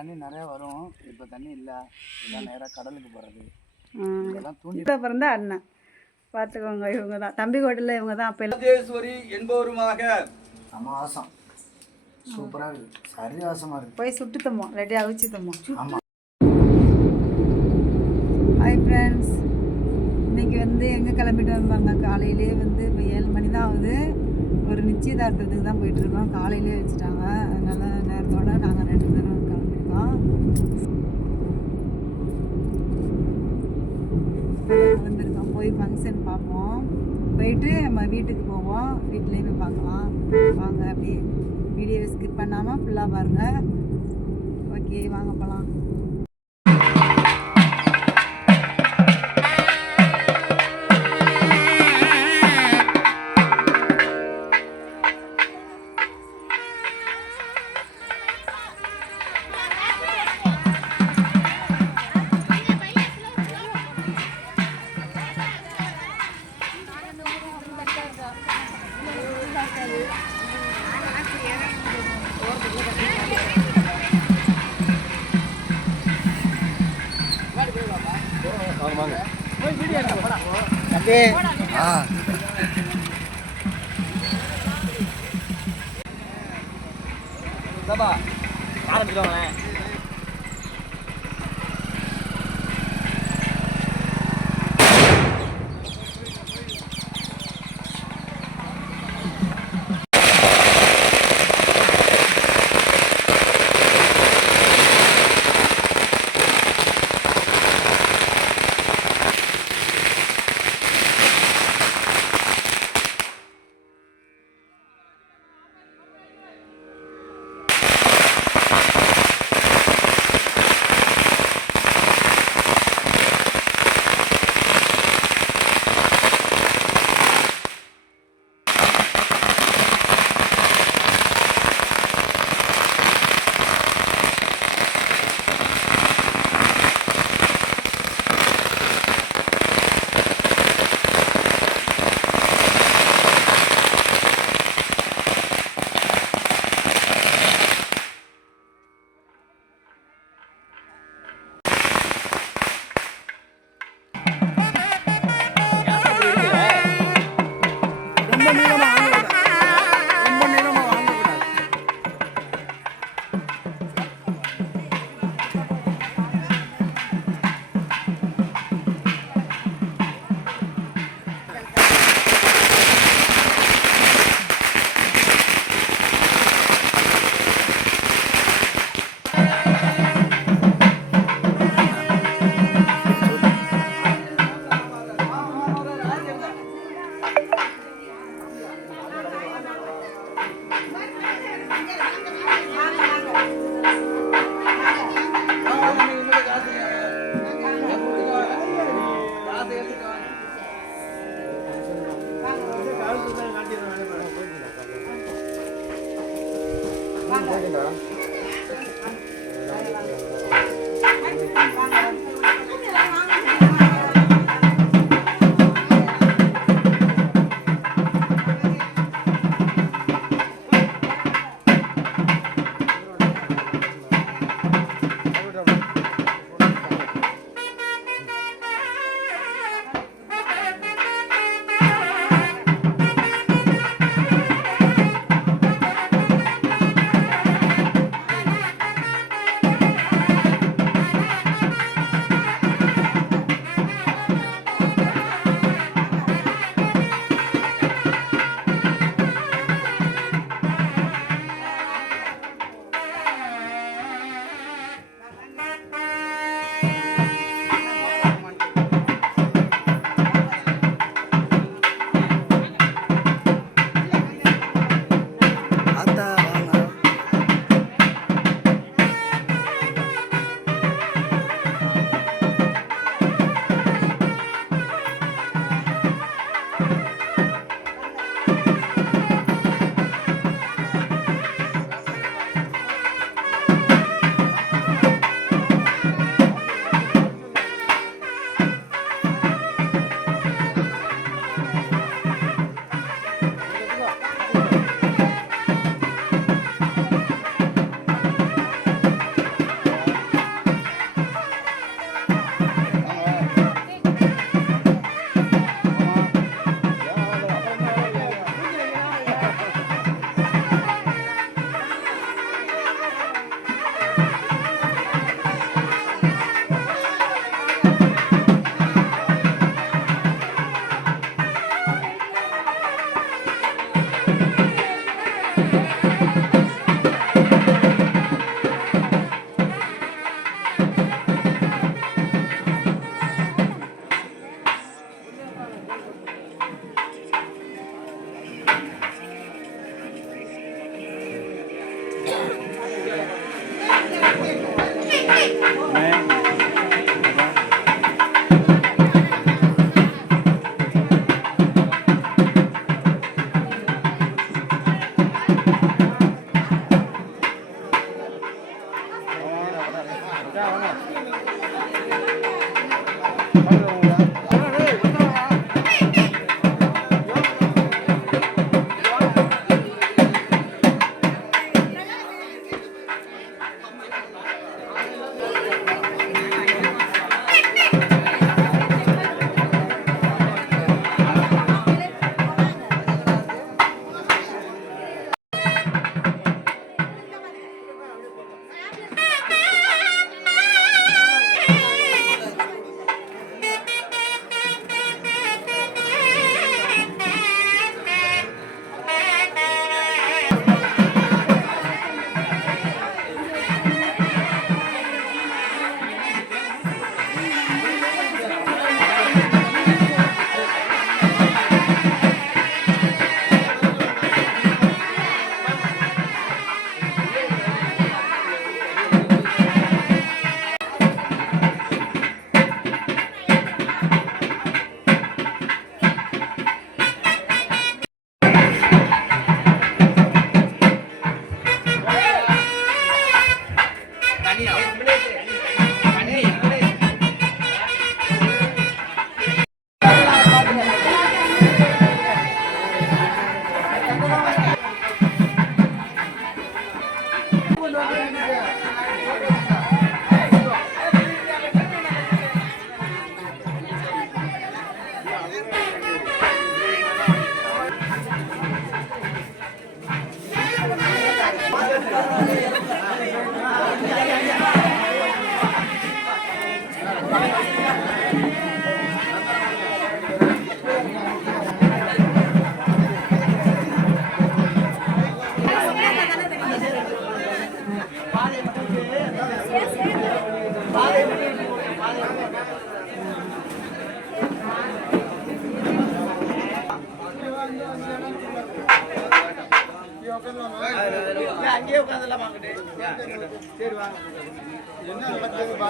தண்ணி நிறைய வரும். இப்போ தண்ணி இல்லை. எல்லாம் நேராக கடலுக்கு போகிறது. இதெல்லாம் தூண்டி பிறந்த அண்ணன். பார்த்துக்கோங்க இவங்க தான் தம்பி கோட்டையில் இவங்க தான் அப்போ ராஜேஸ்வரி என்பவருமாக. அமாவாசம் சூப்பராக இருக்குது சரி வாசமாக இருக்குது போய் சுட்டு தம்மோம் ரெடியாக அவிச்சு தம்மோம் ஆமாம் ஹாய் ஃப்ரெண்ட்ஸ் இன்னைக்கு வந்து எங்கே கிளம்பிட்டு வந்தாங்க? காலையிலேயே வந்து இப்போ ஏழு மணி தான் ஆகுது. ஒரு நிச்சயதார்த்தத்துக்கு தான் போயிட்டுருக்கோம் காலையிலே வச்சுட்டாங்க. அதனால நேரத்தோட நாங்கள் ரெண்டு பேரும் கிளம்பிருக்கோம் போய் ஃபங்க்ஷன் பார்ப்போம். போயிட்டு நம்ம வீட்டுக்கு போவோம். வீட்லேயுமே பார்க்கலாம். வாங்க அப்படியே வீடியோ ஸ்கிப் பண்ணாமல் ஃபுல்லாக பாருங்கள் ஓகே வாங்க போகலாம் Nói đi.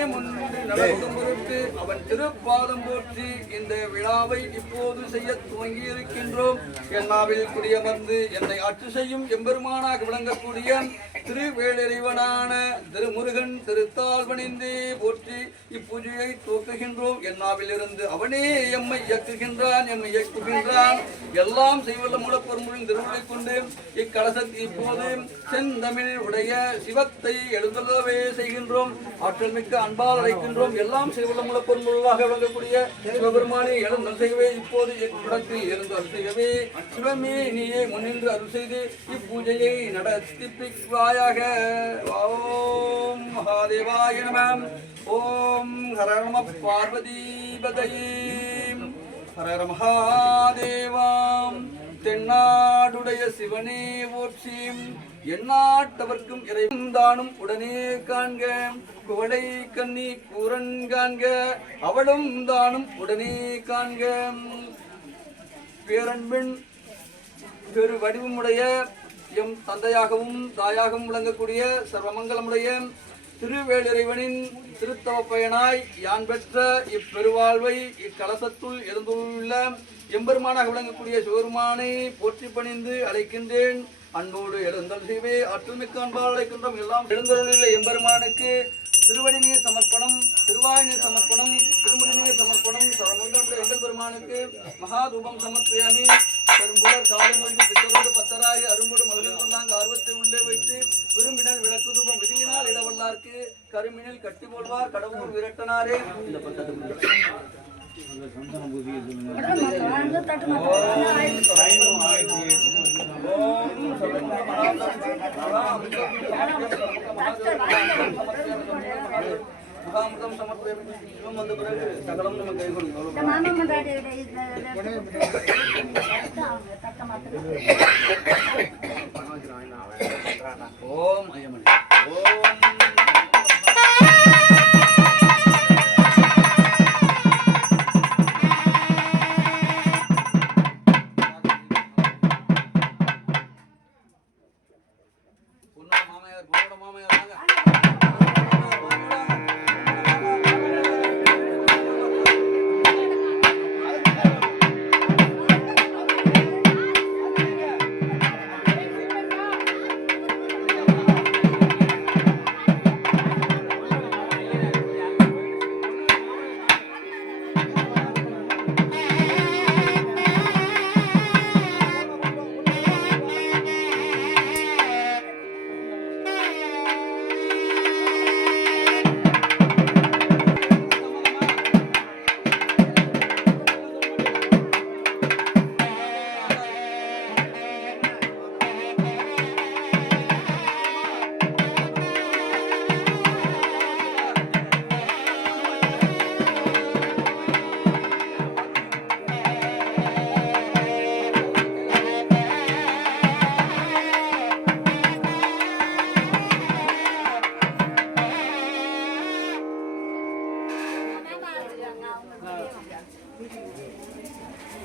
நானே முன்பு நடக்கும் பொருட்டு அவன் திருப்பாதம் போற்றி இந்த விழாவை இப்போது செய்ய துவங்கி இருக்கின்றோம் என்னாவில் குடியமர்ந்து என்னை ஆட்சி செய்யும் எம்பெருமானாக விளங்கக்கூடிய திருவேளறிவனான திருமுருகன் திருத்தாழ்வனிந்தே போற்றி இப்பூஜையை துவக்குகின்றோம். என்னாவில் இருந்து அவனே எம்மை இயக்குகின்றான் எம்மை இயக்குகின்றான். எல்லாம் செய்வல்ல மூலப்பொருளின் திருவிழை கொண்டு இக்கலசத்தை இப்போது செந்தமிழ் உடைய சிவத்தை எழுதவே செய்கின்றோம். ஆற்றல் மிக்க அன்பால் அழைக்கின்றோம் எல்லாம் செய்வல்ல முழுவாக விளங்கக்கூடிய சிவபெருமானே எழுந்தல் செய்யவே இப்போது இடத்தில் இருந்து அருள் சிவமே நீயே முன்னின்று அருள் செய்து இப்பூஜையை நடத்திப்பிக்குவாயாக ஓம் மகாதேவாய நம. ஓம் ஹர நம பார்வதிபதையே ஹர மகாதேவாம். தென்னாடுடைய சிவனே போற்றியும் எந்நாட்டவர்க்கும் இறைந்தானும் உடனே காண்க குவளை கண்ணி கூரன் காண்க அவளும் தானும் உடனே காண்க. பேரன்பின் பெரு வடிவமுடைய எம் தந்தையாகவும் தாயாகவும் விளங்கக்கூடிய சர்வமங்கலமுடைய திருவேலிறைவனின் திருத்தவ பயனாய் யான் பெற்ற இப்பெருவாழ்வை இக்கலசத்துள் எழுந்துள்ள எம்பெருமானாக விளங்கக்கூடிய சிவருமானை போற்றி பணிந்து அழைக்கின்றேன். அன்போடு எழுந்தல் செய்வே அற்றுமிக்க அன்பால் அழைக்கின்றோம். எல்லாம் எழுந்தருளில் எம்பெருமானுக்கு திருவடி நீர் சமர்ப்பணம் திருவாய் நீர் சமர்ப்பணம் திருமுடி நீர் சமர்ப்பணம் சரமங்கலமுடைய எங்கள் பெருமானுக்கு மகாதூபம் சமர்ப்பியாமி. பெரும்புலர் காலமொழி பித்தரோடு பத்தராகி அரும்பொடு முதலில் கொண்டாங்க ஆர்வத்தை உள்ளே வைத்து விரும்பினர் விளக்கு தூபம் விதியினால் இடவல்லார்க்கு கருமினில் கட்டி கொள்வார் கடவுள் விரட்டனாரே. சிவம் வந்த பிறகு சகலம் நம்ம கை கொடுக்கும் ஓம் ஐயமணி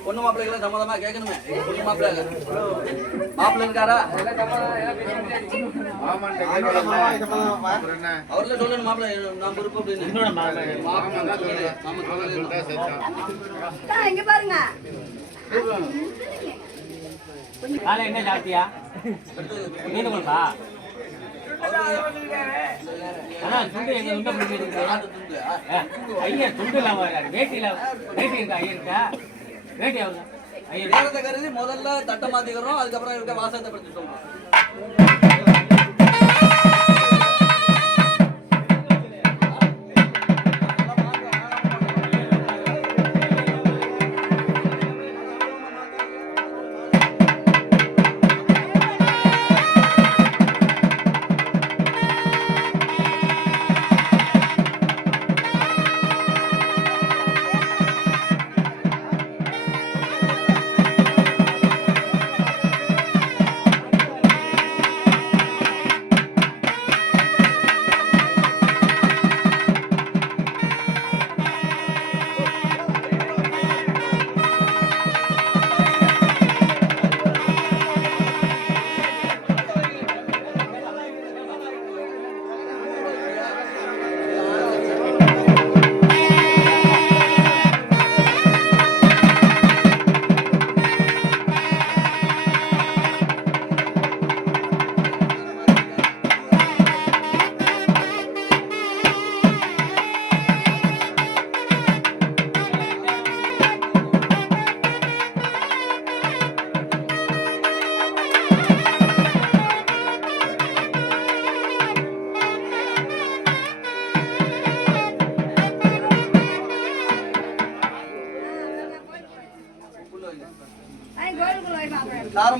பொண்ணு மாப்பிள்ளைகளை சம்மதமா கேட்கணுமே? பொண்ணு மாப்பிள்ளை. மாப்பிள்ளை இருக்காரா? அவர்ல சொல்லணும் மாப்பிள்ளை நான் விருப்பம் அப்படின்னு. என்ன சாப்பிட்டியா? மீன் குழம்பா? அதான் துண்டு இருக்கு இல்லாம இருக்காரு வேட்டியில வேட்டி இருக்கா ஐயருக்கா வேட்டி கருதி முதல்ல தட்டை மாத்திக்கிறோம் அதுக்கப்புறம் இருக்க வாசகத்தை பற்றி சொல்றோம்.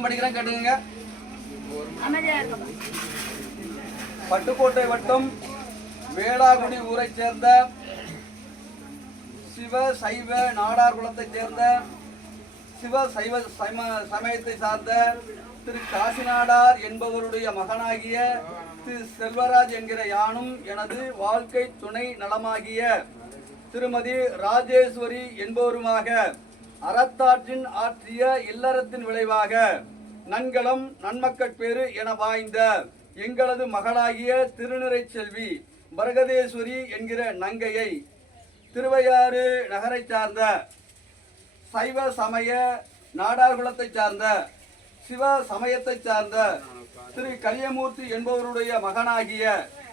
படிக்கிறேன் கேட்டுக்கங்க பட்டுக்கோட்டை வட்டம் வேளாகுடி ஊரைச் சேர்ந்த சிவ சைவ நாடார் குலத்தைச் சேர்ந்த சிவ சைவ சம சமயத்தை சார்ந்த திரு காசிநாடார் என்பவருடைய மகனாகிய திரு செல்வராஜ் என்கிற யானும் எனது வாழ்க்கை துணை நலமாகிய திருமதி ராஜேஸ்வரி என்பவருமாக அறத்தாற்றின் ஆற்றிய இல்லறத்தின் விளைவாக நன்கலம் நன்மக்கட்பேறு என வாய்ந்த எங்களது மகளாகிய திருநிறை செல்வி பரகதேஸ்வரி என்கிற நங்கையை திருவையாறு நகரைச் சார்ந்த சைவ சமய நாடார்குலத்தைச் சார்ந்த சிவ சமயத்தை சார்ந்த திரு கலியமூர்த்தி என்பவருடைய மகனாகிய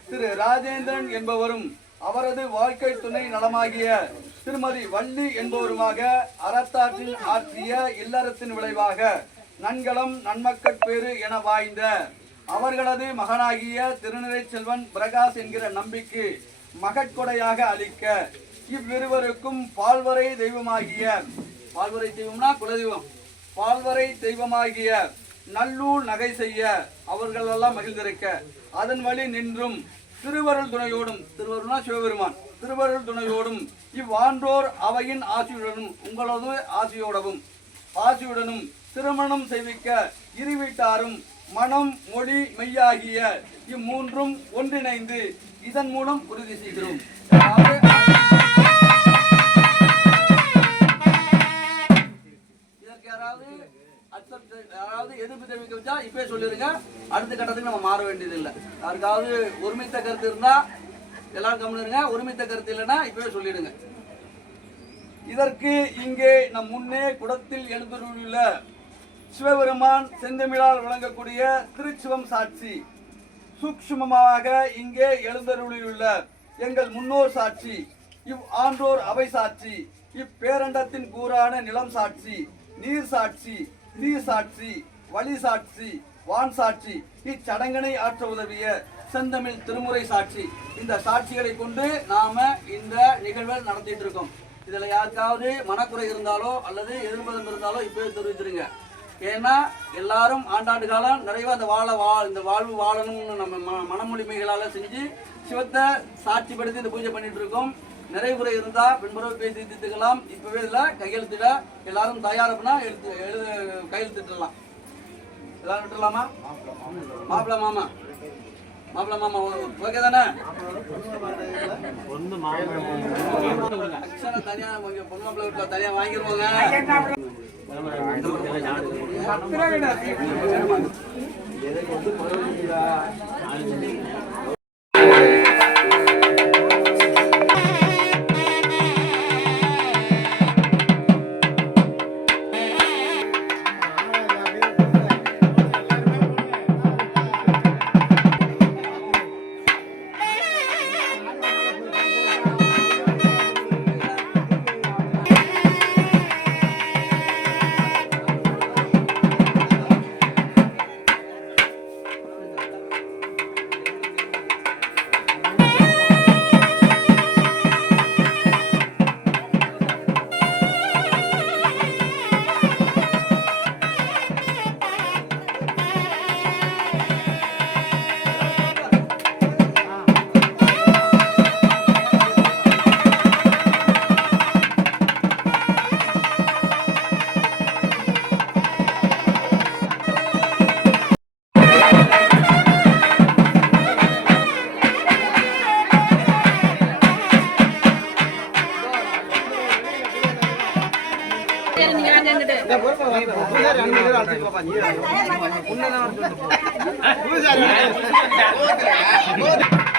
திரு ராஜேந்திரன் என்பவரும் அவரது வாழ்க்கை துணை நலமாகிய திருமதி வள்ளி என்பவருமாக அறத்தாற்றில் ஆற்றிய இல்லறத்தின் விளைவாக நன்கலம் நன்மக்கட்பேறு என வாய்ந்த அவர்களது மகனாகிய திருநிறை செல்வன் பிரகாஷ் என்கிற நம்பிக்கு மகட்கொடையாக அளிக்க இவ்விருவருக்கும் பால்வரை தெய்வமாகிய பால்வரை தெய்வம்னா குலதெய்வம். பால்வரை தெய்வமாகிய நல்லூர் நகை செய்ய அவர்களெல்லாம் மகிழ்ந்திருக்க அதன் வழி நின்றும் திருவருள் துணையோடும் திருவருள்னா சிவபெருமான் திருவருள் துணையோடும் இவ்வான்றோர் அவையின் ஆசியுடனும் உங்களது ஆசியோடவும் ஆசியுடனும் திருமணம் செய்விக்க இரு வீட்டாரும் மனம் மொழி மெய்யாகிய இம்மூன்றும் ஒன்றிணைந்து இதன் மூலம் உறுதி செய்கிறோம். இதற்கு யாராவது accept யாராவது எதிர்ப்பு தெரிவிக்க வச்சா இப்பவே சொல்லிருங்க. அடுத்த கட்டத்துக்கு நம்ம மாற வேண்டியது இல்லை யாருக்காவது ஒருமித்த கருத்து இருந்தா எல்லாரும் கம்முன்னு ஒருமித்த கருத்து இல்லைன்னா இப்பவே சொல்லிடுங்க. இதற்கு இங்கே நம் முன்னே குடத்தில் எழுந்துள்ள சிவபெருமான் செந்தமிழால் விளங்கக்கூடிய திருச்சிவம் சாட்சி சூக்ஷ்மமாக இங்கே எழுந்தருளியுள்ள எங்கள் முன்னோர் சாட்சி இவ் ஆன்றோர் அவை சாட்சி இப்பேரண்டத்தின் கூறான நிலம் சாட்சி நீர் சாட்சி தீ சாட்சி வழி சாட்சி வான் சாட்சி இச்சடங்கினை ஆற்ற உதவிய செந்தமிழ் திருமுறை சாட்சி. இந்த சாட்சிகளை கொண்டு நாம இந்த நிகழ்வை நடத்திட்டு இருக்கோம். இதுல யாருக்காவது மனக்குறை இருந்தாலோ அல்லது எதிர்மதம் இருந்தாலோ இப்பவே தெரிவிச்சிருங்க. ஏன்னா எல்லாரும் ஆண்டாண்டு காலம் நிறைவா அந்த வாழ வா இந்த வாழ்வு வாழணும்னு நம்ம ம மனமொழிமைகளால செஞ்சு சிவத்தை சாட்சிப்படுத்தி இந்த பூஜை பண்ணிட்டு இருக்கோம் நிறைவுரை இருந்தா பின்புறவு பேசி தீர்த்துக்கலாம். இப்பவே இதுல கையெழுத்திட எல்லாரும் தயாரப்புனா எழுத்து எழுத கையெழுத்திட்டுலாம் எல்லாரும் விட்டுலாமா மாப்பிள்ள மாமா. மாப்பிள்ள மாமா ஓகே தானே? அக்ஷரா தனியா கொஞ்சம் பொண்ணு மாப்பிள்ள வீட்டுல தனியா வாங்கிருவாங்க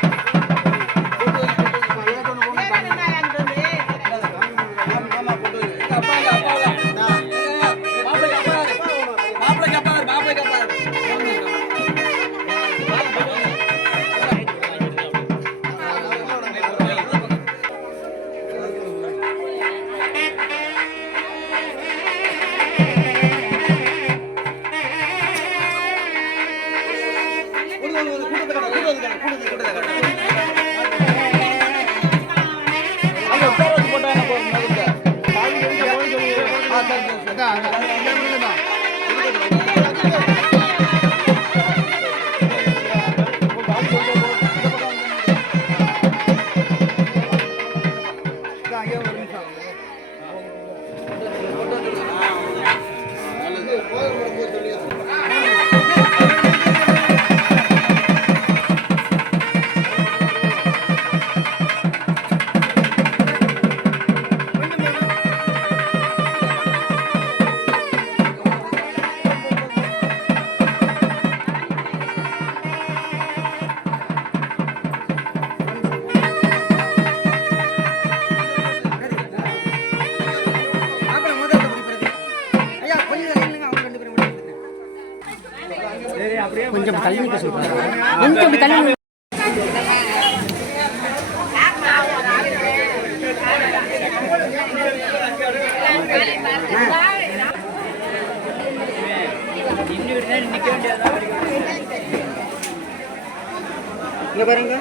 இங்க பாருங்க.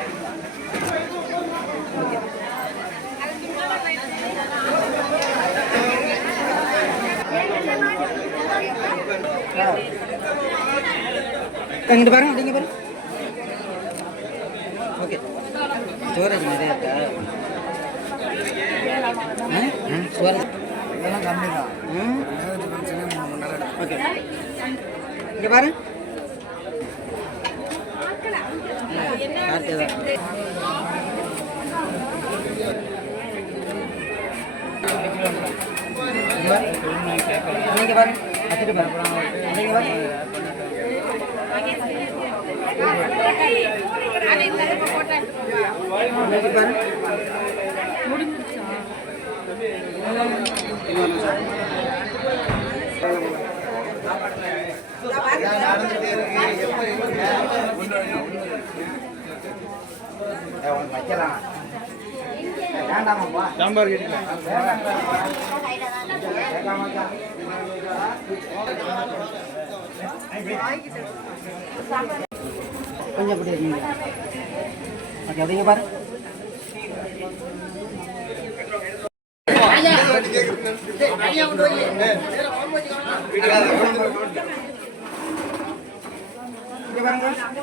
இங்கிட்டு பாருங்க அப்படிங்க பாருங்க. ஓகே. ஸ்டோரேஜ் நிறைய இருக்கா? ஸ்டோரேஜ். இதெல்லாம் கம்மி தான். ஓகே. இங்க பாரு. கார்த்தி பாரு. வச்சுட்டு பாரு. பாரு. வைக்கலாம் வேண்டாமாப்பா சாம்பார் கேட்டீங்களா கொஞ்சம் அப்படி இருங்க. ஓகே அதீங்க பாரு இங்க பாருங்க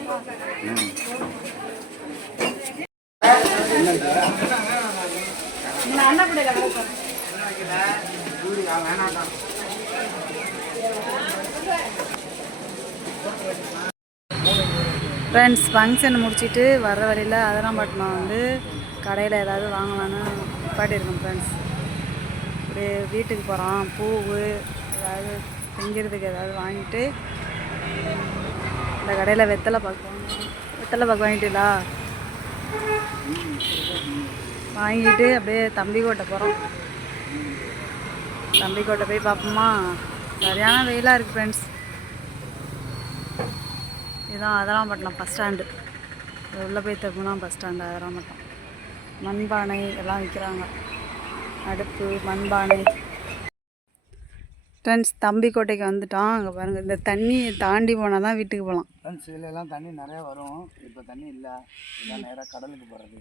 ஃப்ரெண்ட்ஸ் ஃபங்க்ஷன் முடிச்சிட்டு வர வழியில் அதனாம்பட்டினம் வந்து கடையில் ஏதாவது வாங்கலான்னு பாட்டியிருக்கோம் ஃப்ரெண்ட்ஸ் அப்படியே வீட்டுக்கு போகிறோம் பூவு ஏதாவது திங்கிறதுக்கு ஏதாவது வாங்கிட்டு இந்த கடையில் வெத்தலை பாக்கு வெத்தலை பார்க்க வாங்கிட்டீங்களா? வாங்கிட்டு அப்படியே தம்பிக்கோட்டை போகிறோம் தம்பிக்கோட்டை போய் பார்ப்போமா? சரியான வெயிலாக இருக்குது ஃப்ரெண்ட்ஸ் இதுதான் அதராம்பட்டினம் பஸ் ஸ்டாண்டு உள்ளே போய் தப்புனா பஸ் ஸ்டாண்டு அதராம்பட்டினம் மண்பானை எல்லாம் விற்கிறாங்க அடுப்பு மண்பானை. ஃப்ரெண்ட்ஸ் தம்பிக்கோட்டைக்கு வந்துட்டோம் அங்கே பாருங்கள் இந்த தண்ணியை தாண்டி போனால் தான் வீட்டுக்கு போகலாம் ஃப்ரெண்ட்ஸ் இதுலலாம் தண்ணி நிறைய வரும். இப்போ தண்ணி இல்லை. இதான் நேராக கடலுக்கு போகிறது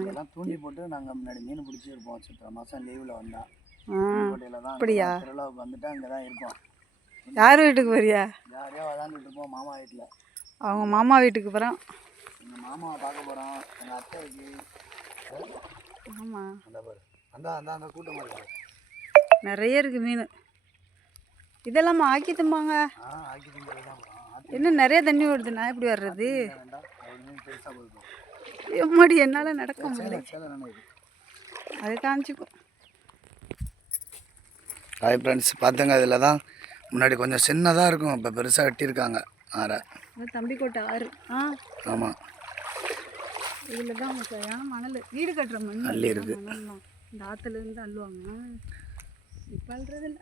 இதெல்லாம் தூண்டி போட்டு நாங்கள் முன்னாடி மீன் பிடிச்சி இருப்போம். சித்திரை மாதம் லீவில் வந்தால் கோட்டையில் தான் அப்படியா? திருவிழாவுக்கு வந்துட்டு அங்கே தான் இருப்போம் யார் வீட்டுக்கு போறியா? ஜாலியாக விளாண்டுட்டு இருப்போம் மாமா வீட்டில் அவங்க மாமா வீட்டுக்கு போகிறோம் எங்கள் மாமாவை பார்க்க போகிறோம் எங்கள் அத்தைக்கு. ஆமாம் அந்த அந்த அந்த இருக்கு நிறைய இருக்குது மீன். இதெல்லாம் ஆக்கி திம்பாங்க ஆ ஆக்கி திங்கிறது தான் போகிறோம் இன்னும் நிறைய தண்ணி ஓடுது நான் எப்படி வர்றது? எம்மாடி என்னால் நடக்க முடியல. அது காமிச்சிக்கும் ஹாய் ஃப்ரெண்ட்ஸ் பார்த்துங்க இதில் தான் முன்னாடி கொஞ்சம் சின்னதாக இருக்கும் இப்போ பெருசாக வெட்டியிருக்காங்க ஆரை அது தம்பிக்கோட்டை ஆறு. ஆ. ஆமாம் இதில் தான் சரியான மணல். வீடு கட்டுற மண். அள்ளி இருக்கு. மணல்லாம் இந்த ஆற்றுலேருந்து அள்ளுவாங்க. இப்போ அள்ளுறதில்ல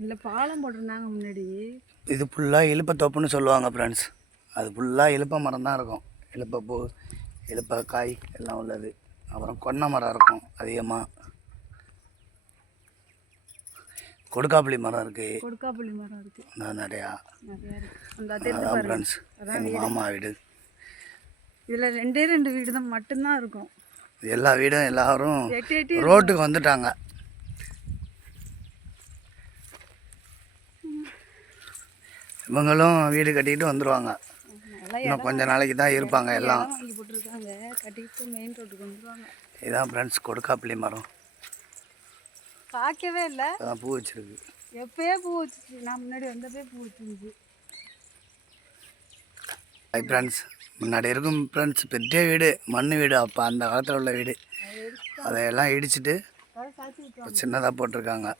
இல்லை பாலம் போட்டிருந்தாங்க முன்னாடி. இது ஃபுல்லாக இழுப்ப தோப்புன்னு சொல்லுவாங்க ஃப்ரெண்ட்ஸ் அது ஃபுல்லாக இழுப்ப மரம் தான் இருக்கும். இழுப்ப பூ இழுப்ப காய் எல்லாம் உள்ளது. அப்புறம் கொன்னை மரம் இருக்கும் அதிகமாக கொடுக்காப்புளி மரம் இருக்குது கொடுக்காப்புளி மரம் இருக்குது நிறையா. அதான் ஃப்ரெண்ட்ஸ் எங்கள் மாமா வீடு. இதில் ரெண்டே ரெண்டு வீடு தான் மட்டும்தான் இருக்கும். எல்லா வீடும் எல்லாரும் ரோட்டுக்கு வந்துட்டாங்க. இவங்களும் வீடு கட்டிக்கிட்டு வந்துடுவாங்க இன்னும் கொஞ்ச நாளைக்கு தான் இருப்பாங்க எல்லாம். இதான் ஃப்ரெண்ட்ஸ் கொடுக்காப்புளி மரம். பார்க்கவே இல்லை. அதான் பூ வச்சிருக்கு. எப்பயே பூ வச்சுச்சு நான் முன்னாடி வந்தப்பே பூ வச்சுருந்துச்சு. ஹை ஃப்ரெண்ட்ஸ் முன்னாடி இருக்கும் ஃப்ரெண்ட்ஸ் பெரிய வீடு மண் வீடு. அப்போ அந்த காலத்தில் உள்ள வீடு. அதையெல்லாம் இடிச்சிட்டு சின்னதாக போட்டிருக்காங்க.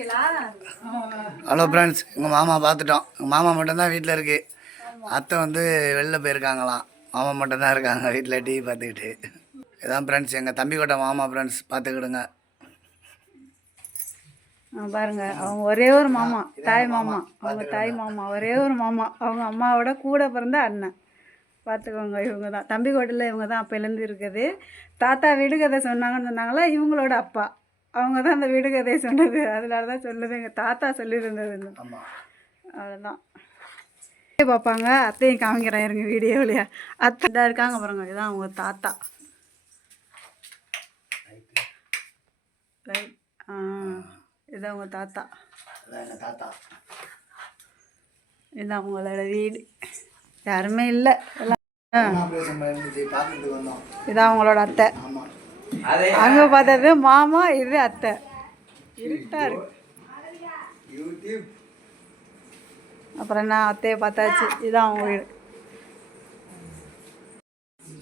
ஹலோ ஃப்ரெண்ட்ஸ் எங்கள் மாமா பார்த்துட்டோம். எங்கள் மாமா மட்டும்தான் வீட்டில் இருக்குது அத்தை வந்து வெளில போயிருக்காங்களாம். மாமா மட்டும்தான் இருக்காங்க வீட்டில் டிவி பார்த்துக்கிட்டு. இதான் ஃப்ரெண்ட்ஸ் எங்கள் தம்பி கோட்டை மாமா ஃப்ரெண்ட்ஸ் பார்த்துக்கிடுங்க. பாருங்க அவங்க ஒரே ஒரு மாமா தாய் மாமா. அவங்க தாய் மாமா ஒரே ஒரு மாமா. அவங்க அம்மாவோட கூட பிறந்த அண்ணன். பார்த்துக்கோங்க இவங்க தான். தம்பி கோட்டையில் இவங்க தான் அப்போலேருந்து இருக்குது. தாத்தா விடுகதை சொன்னாங்கன்னு சொன்னாங்களா இவங்களோட அப்பா. அவங்க தான் அந்த விடுகதையை சொன்னது. அதனால தான் சொல்லுது. எங்கள் தாத்தா சொல்லியிருந்தது அவ்வளோதான் பார்ப்பாங்க. அத்தையும் காமிக்கிறேன் இருங்க வீடியோவிலையா அத்தை இதா இருக்காங்க பாருங்க. இதுதான் அவங்க தாத்தா. ரைட். ஆ இதுதான் அவங்க தாத்தா. தாத்தா. இதுதான் அவங்களோட வீடு. யாருமே இல்லை. எல்லாம் இதான் அவங்களோட அத்தை. அங்கே பார்த்தது மாமா இது அத்தை. இருட்டா இருக்கு. அப்புறம் என்ன அத்தையை பார்த்தாச்சு. இதுதான் அவங்க வீடு.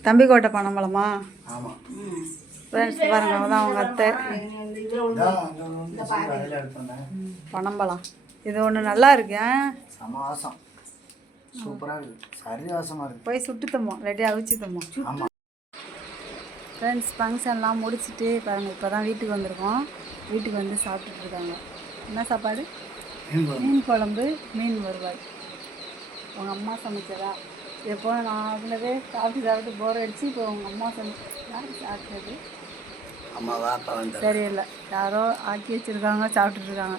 தம்பிக்கோட்டை ஆமாம் ஃப்ரெண்ட்ஸ் பாருங்க அவங்க தான் அவங்க அத்தை. இதான் பனம்பழம் இது ஒன்று நல்லா இருக்கு? சமாசம் சூப்பராக இருக்குது சரி வாசமாக இருக்குது போய் சுட்டு தம்மோம் ரெடியாக அவிச்சு தம்மோம் ஆமாம் ஃப்ரெண்ட்ஸ் ஃபங்க்ஷன்லாம் முடிச்சுட்டு பாருங்கள் இப்போ தான் வீட்டுக்கு வந்திருக்கோம். வீட்டுக்கு வந்து சாப்பிட்டுட்டு இருக்காங்க. என்ன சாப்பாடு? மீன் குழம்பு. மீன் வருவாய். உங்கள் அம்மா சமைச்சதா? எப்போ நான் அதுலவே சாப்பிட்டு சாப்பிட்டு போர் அடிச்சு இப்போ உங்கள் அம்மா சமைச்சு யார் சாப்பிட்டது? அம்மாவா அப்பா வந்து தெரியல. யாரோ ஆக்கி வச்சுருக்காங்க சாப்பிட்டுட்டு இருக்காங்க.